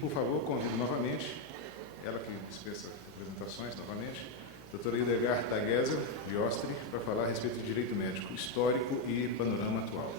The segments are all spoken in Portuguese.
por favor, convido novamente, ela que dispensa apresentações novamente, a doutora Hildegard Taguesa Viostri, para falar a respeito do direito médico histórico e panorama atual.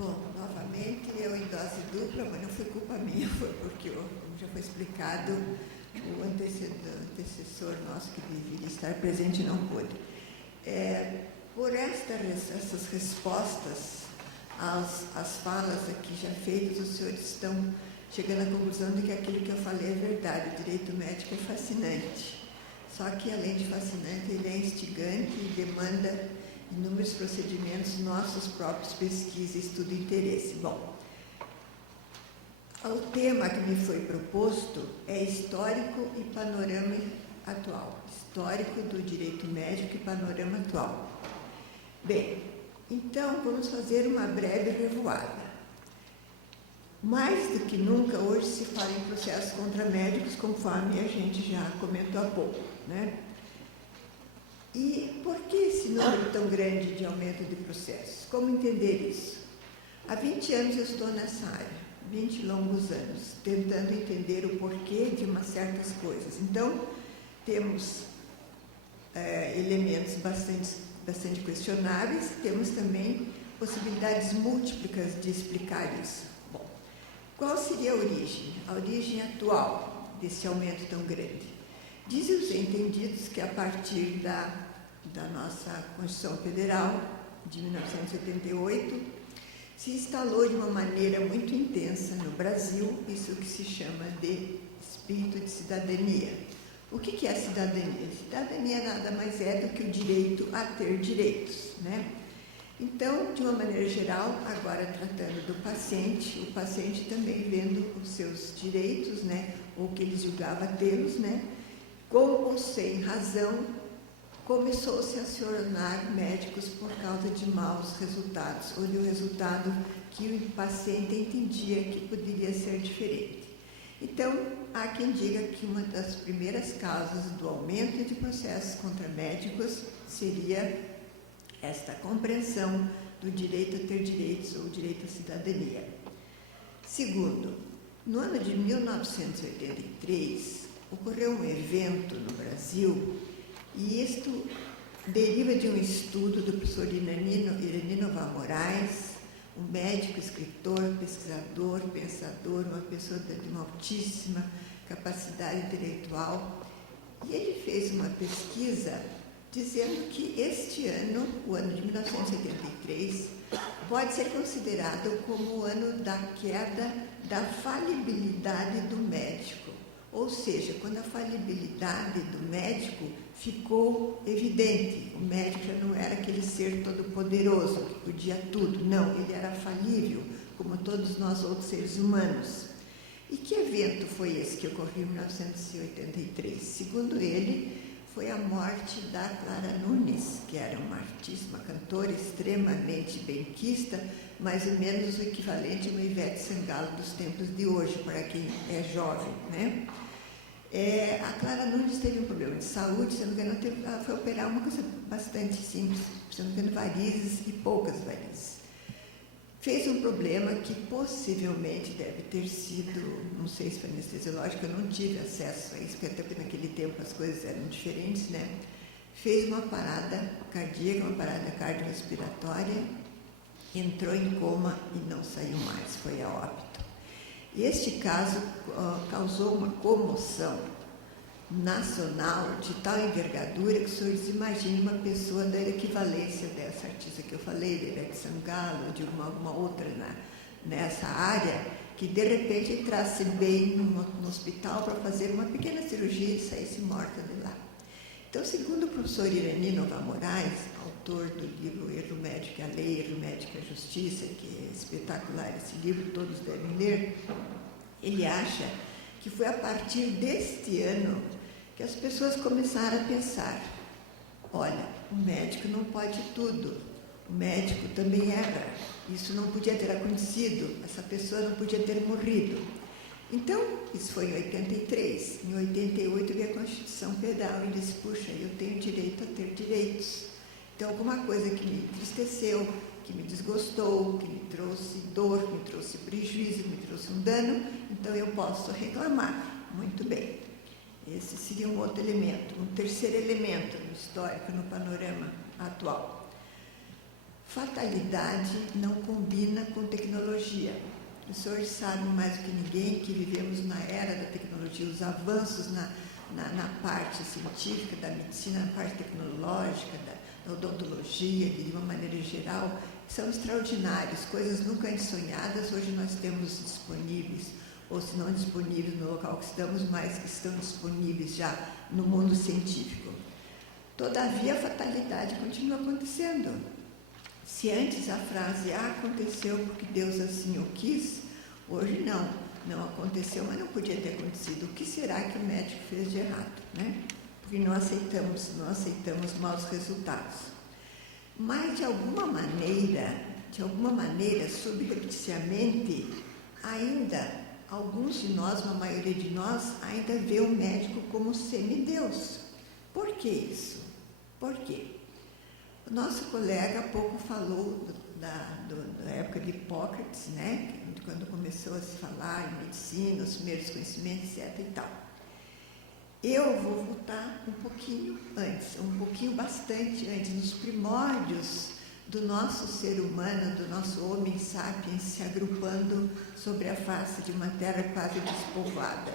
Bom, novamente, eu em dose dupla, mas não foi culpa minha, foi porque, como já foi explicado, o antecessor nosso que deveria estar presente não pôde. Por essas respostas às falas aqui já feitas, os senhores estão chegando à conclusão de que aquilo que eu falei é verdade. O direito médico é fascinante. Só que, além de fascinante, ele é instigante e demanda inúmeros procedimentos, nossos próprios pesquisa, estudo e interesse. Bom, o tema que me foi proposto é histórico e panorama atual. Histórico do direito médico e panorama atual. Bem, então vamos fazer uma breve revoada. Mais do que nunca, hoje se fala em processos contra médicos, conforme a gente já comentou há pouco, né? E por que esse número tão grande de aumento de processos? Como entender isso? Há 20 anos eu estou nessa área, 20 longos anos, tentando entender o porquê de umas certas coisas. Então, temos elementos bastante questionáveis, temos também possibilidades múltiplas de explicar isso. Bom, qual seria a origem? A origem atual desse aumento tão grande? Dizem os entendidos que a partir da nossa Constituição Federal de 1988 se instalou de uma maneira muito intensa no Brasil isso que se chama de espírito de cidadania. O que é a cidadania? Cidadania nada mais é do que o direito a ter direitos, né? Então, de uma maneira geral, agora tratando do paciente, o paciente também vendo os seus direitos, né, ou que ele julgava tê-los, né, com ou sem razão, começou-se a acionar médicos por causa de maus resultados, ou de um resultado que o paciente entendia que poderia ser diferente. Então, há quem diga que uma das primeiras causas do aumento de processos contra médicos seria esta compreensão do direito a ter direitos ou direito à cidadania. Segundo, no ano de 1983, ocorreu um evento no Brasil, e isto deriva de um estudo do professor Iranino Moraes, um médico, escritor, pesquisador, pensador, uma pessoa de uma altíssima capacidade intelectual, e ele fez uma pesquisa dizendo que este ano, o ano de 1983, pode ser considerado como o ano da queda da falibilidade do médico. Ou seja, quando a falibilidade do médico ficou evidente, o médico já não era aquele ser todo-poderoso que podia tudo, não, ele era falível, como todos nós outros seres humanos. E que evento foi esse que ocorreu em 1983? Segundo ele, foi a morte da Clara Nunes, que era uma artista, uma cantora extremamente benquista, mais ou menos o equivalente a uma Ivete Sangalo dos tempos de hoje, para quem é jovem, né? A Clara Nunes teve um problema de saúde, se não me engano, ela foi operar uma coisa bastante simples, se não me engano, varizes e poucas varizes. Fez um problema que possivelmente deve ter sido, não sei se foi anestesiológico, eu não tive acesso a isso, porque até porque naquele tempo as coisas eram diferentes, né? Fez uma parada cardíaca, uma parada cardiorrespiratória, entrou em coma e não saiu mais, foi a óbito. Este caso causou uma comoção nacional de tal envergadura que os senhores imaginem uma pessoa da equivalência dessa artista que eu falei, de Ivete Sangalo, de alguma outra nessa área, que de repente entrasse bem no hospital para fazer uma pequena cirurgia e saísse morta de lá. Então, segundo o professor Iranino Moraes, autor do livro Erro Médico e a Lei, Erro Médico e a Justiça, que é espetacular esse livro, todos devem ler, ele acha que foi a partir deste ano que as pessoas começaram a pensar, olha, o médico não pode tudo, o médico também erra, isso não podia ter acontecido, essa pessoa não podia ter morrido. Então, isso foi em 83. Em 88 veio a Constituição Federal e disse, puxa, eu tenho direito a ter direitos. Então, alguma coisa que me entristeceu, que me desgostou, que me trouxe dor, que me trouxe prejuízo, que me trouxe um dano, então eu posso reclamar. Muito bem. Esse seria um outro elemento. Um terceiro elemento no histórico, no panorama atual. Fatalidade não combina com tecnologia. Os senhores sabem mais do que ninguém que vivemos na era da tecnologia, os avanços na parte científica, da medicina, na parte tecnológica, da odontologia, de uma maneira geral, são extraordinários, coisas nunca antes sonhadas, hoje nós temos disponíveis, ou se não disponíveis no local que estamos, mas que estão disponíveis já no mundo científico. Todavia, a fatalidade continua acontecendo. Se antes a frase aconteceu porque Deus assim o quis, hoje não aconteceu, mas não podia ter acontecido. O que será que o médico fez de errado, né? Porque não aceitamos maus resultados. Mas de alguma maneira, subrepticiamente, ainda alguns de nós, uma maioria de nós, ainda vê o médico como semideus. Por que isso? Por quê? O nosso colega há pouco falou da época de Hipócrates, né? Quando começou a se falar em medicina, os primeiros conhecimentos, etc. e tal. Eu vou voltar um pouquinho antes, bastante antes, nos primórdios do nosso ser humano, do nosso homem sapiens se agrupando sobre a face de uma terra quase despovoada.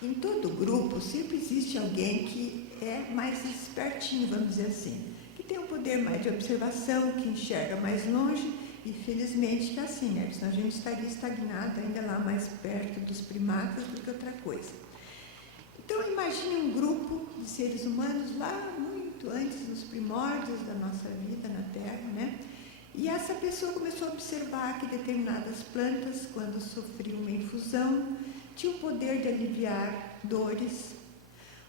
Em todo grupo sempre existe alguém que é mais espertinho, vamos dizer assim, que tem um poder mais de observação, que enxerga mais longe, e felizmente que é assim, né? Senão a gente estaria estagnado ainda lá mais perto dos primatas do que outra coisa. Então imagine um grupo de seres humanos lá muito antes dos primórdios da nossa vida na Terra, né? E essa pessoa começou a observar que determinadas plantas, quando sofriam uma infusão, tinham o poder de aliviar dores,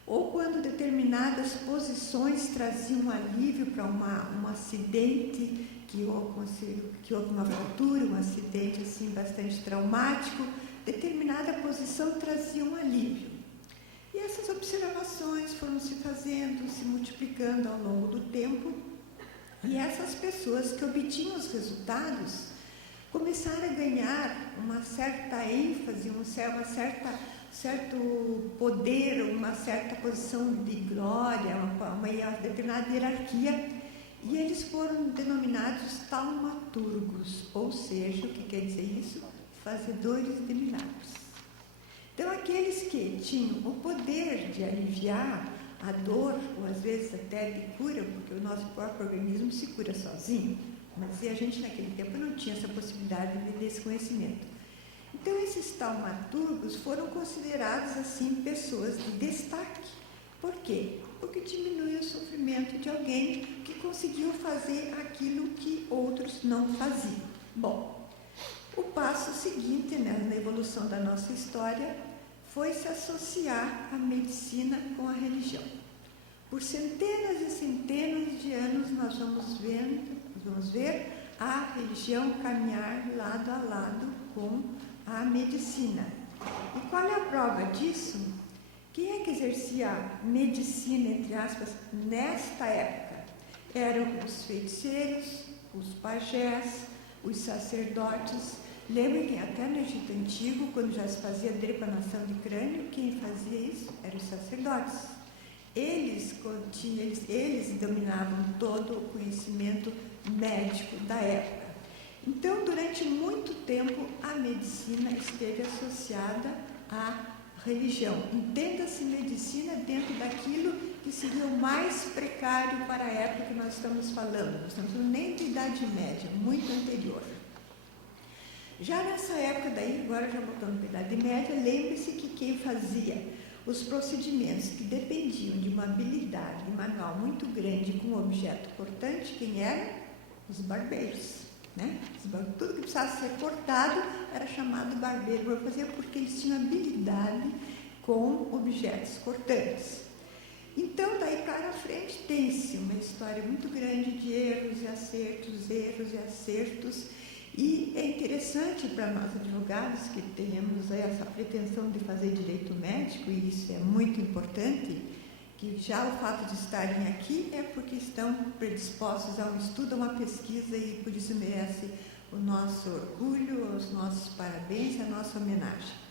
ou quando determinadas posições traziam um alívio para um acidente, que houve uma fratura, um acidente assim, bastante traumático, determinada posição trazia um alívio. E essas observações foram se fazendo, se multiplicando ao longo do tempo, e essas pessoas que obtinham os resultados começaram a ganhar uma certa ênfase, certo poder, uma certa posição de glória, uma determinada hierarquia, e eles foram denominados taumaturgos, ou seja, o que quer dizer isso? Fazedores de milagres. Então, aqueles que tinham o poder de aliviar a dor, ou às vezes até de cura, porque o nosso próprio organismo se cura sozinho, mas a gente naquele tempo não tinha essa possibilidade desse conhecimento. Então, esses taumaturgos foram considerados, assim, pessoas de destaque. Por quê? Porque diminui o sofrimento de alguém que conseguiu fazer aquilo que outros não faziam. Bom, o passo seguinte, né, na evolução da nossa história, foi se associar a medicina com a religião. Por centenas e centenas de anos nós vamos ver a religião caminhar lado a lado com a medicina. E qual é a prova disso? Quem é que exercia medicina, entre aspas, nesta época? Eram os feiticeiros, os pajés, os sacerdotes. Lembrem que até no Egito Antigo, quando já se fazia drepanação de crânio, quem fazia isso eram os sacerdotes. Eles dominavam todo o conhecimento médico da época. Então, durante muito tempo, a medicina esteve associada à religião. Entenda-se medicina dentro daquilo que seria o mais precário para a época que nós estamos falando. Nós estamos falando nem de Idade Média, muito anterior. Já nessa época daí, agora já voltando para a Idade Média, lembre-se que quem fazia os procedimentos que dependiam de uma habilidade manual muito grande com um objeto cortante, quem eram? Os barbeiros. Né? Tudo que precisasse ser cortado era chamado barbeiro para fazer, porque eles tinham habilidade com objetos cortantes. Então, daí para frente, tem-se uma história muito grande de erros e acertos, erros e acertos. E é interessante para nós advogados que tenhamos essa pretensão de fazer direito médico, e isso é muito importante, que já o fato de estarem aqui é porque estão predispostos a um estudo, a uma pesquisa, e por isso merece o nosso orgulho, os nossos parabéns, a nossa homenagem.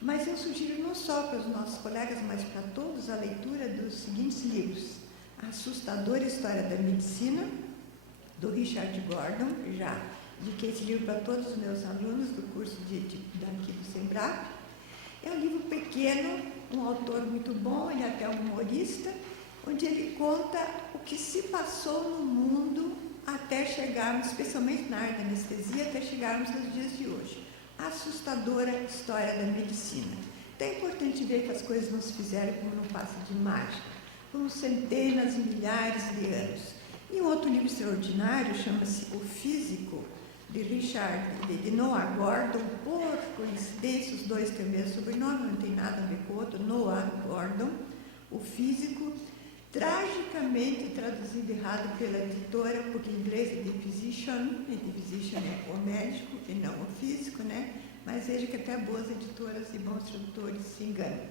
Mas eu sugiro não só para os nossos colegas, mas para todos a leitura dos seguintes livros: A Assustadora História da Medicina, do Richard Gordon. Já indiquei esse livro para todos os meus alunos do curso daqui do SEMBRAP. É um livro pequeno, um autor muito bom, ele é até um humorista, onde ele conta o que se passou no mundo até chegarmos, especialmente na área da anestesia, até chegarmos nos dias de hoje. A Assustadora História da Medicina. Então é importante ver que as coisas não se fizeram como não passa de mágica, com centenas e milhares de anos. E um outro livro extraordinário chama-se O Físico, de Noah Gordon. Por coincidência, os dois têm o mesmo sobrenome, não tem nada a ver com o outro. Noah Gordon, O Físico, tragicamente traduzido errado pela editora, porque em inglês é The Physician, e The Physician é o médico e não o físico, né? Mas veja que até boas editoras e bons tradutores se enganam.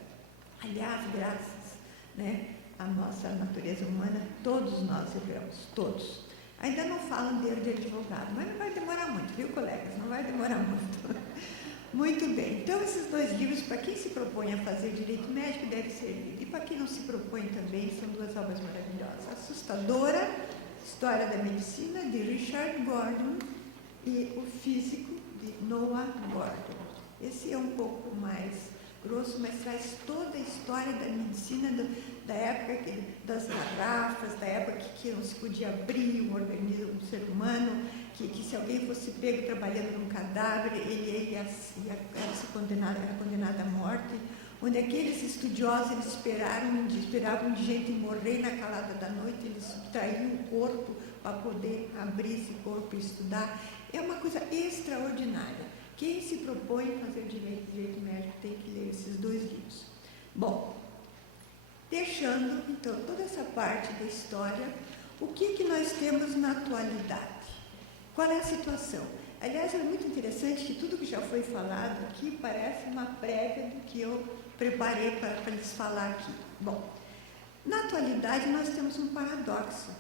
Aliás, graças, né, à nossa natureza humana, todos nós erramos, todos. Ainda não falam de erro de advogado, mas não vai demorar muito, viu, colegas? Não vai demorar muito. Muito bem. Então, esses dois livros, para quem se propõe a fazer direito médico, deve ser lido. E para quem não se propõe também, são duas obras maravilhosas. Assustadora História da Medicina, de Richard Gordon, e O Físico, de Noah Gordon. Esse é um pouco mais grosso, mas traz toda a história da medicina da época das garrafas, da época que não se podia abrir um organismo do ser humano, que se alguém fosse pego trabalhando num cadáver, ele era condenado à morte, onde aqueles estudiosos eles esperavam de gente morrer na calada da noite, eles subtraíam o corpo para poder abrir esse corpo e estudar. É uma coisa extraordinária. Quem se propõe a fazer direito médico tem que ler esses dois livros. Bom, deixando então toda essa parte da história, o que nós temos na atualidade? Qual é a situação? Aliás, é muito interessante que tudo que já foi falado aqui parece uma prévia do que eu preparei para lhes falar aqui. Bom, na atualidade nós temos um paradoxo: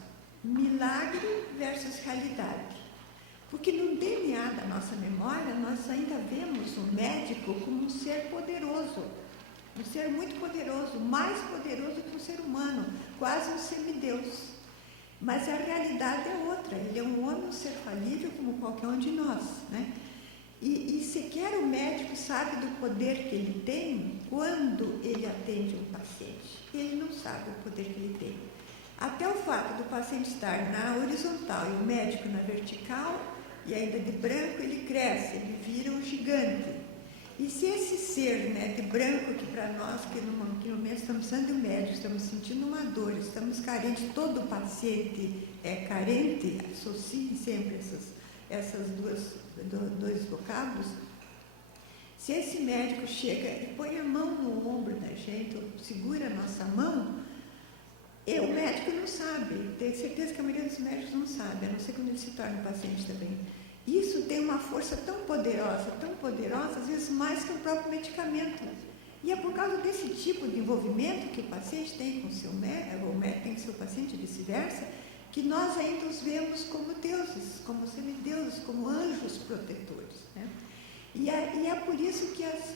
milagre versus realidade. Porque no DNA da nossa memória, nós ainda vemos o médico como um ser poderoso, um ser muito poderoso, mais poderoso que um ser humano, quase um semideus. Mas a realidade é outra, ele é um homem, um ser falível como qualquer um de nós, né? E sequer o médico sabe do poder que ele tem quando ele atende um paciente. Ele não sabe o poder que ele tem. Até o fato do paciente estar na horizontal e o médico na vertical, e ainda de branco, ele cresce, ele vira um gigante. E se esse ser, né, de branco, que para nós, que no momento estamos sendo médicos, estamos sentindo uma dor, estamos carentes, todo paciente é carente, associem sempre essas dois vocábulos. Se esse médico chega e põe a mão no ombro da gente, ou segura a nossa mão, o médico não sabe, tenho certeza que a maioria dos médicos não sabe, a não ser quando ele se torna paciente também. Isso tem uma força tão poderosa, às vezes mais que o próprio medicamento. E é por causa desse tipo de envolvimento que o paciente tem com o seu médico, ou o médico tem com o seu paciente e vice-versa, que nós ainda os vemos como deuses, como semideuses, como anjos protetores, né? E é por isso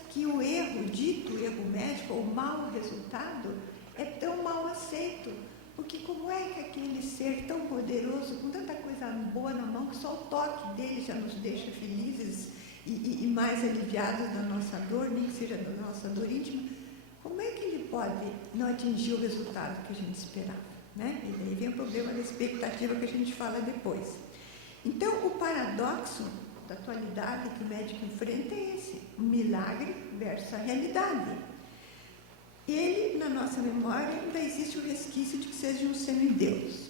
que o erro, dito erro médico, ou mau resultado, é tão mal aceito. Porque como é que aquele ser tão poderoso, com tanta coisa boa na mão, que só o toque dele já nos deixa felizes e mais aliviados da nossa dor, nem que seja da nossa dor íntima, como é que ele pode não atingir o resultado que a gente esperava, né? E aí vem o problema da expectativa que a gente fala depois. Então, o paradoxo da atualidade que o médico enfrenta é esse: o milagre versus a realidade. Ele, na nossa memória, ainda existe o resquício de que seja um semideus.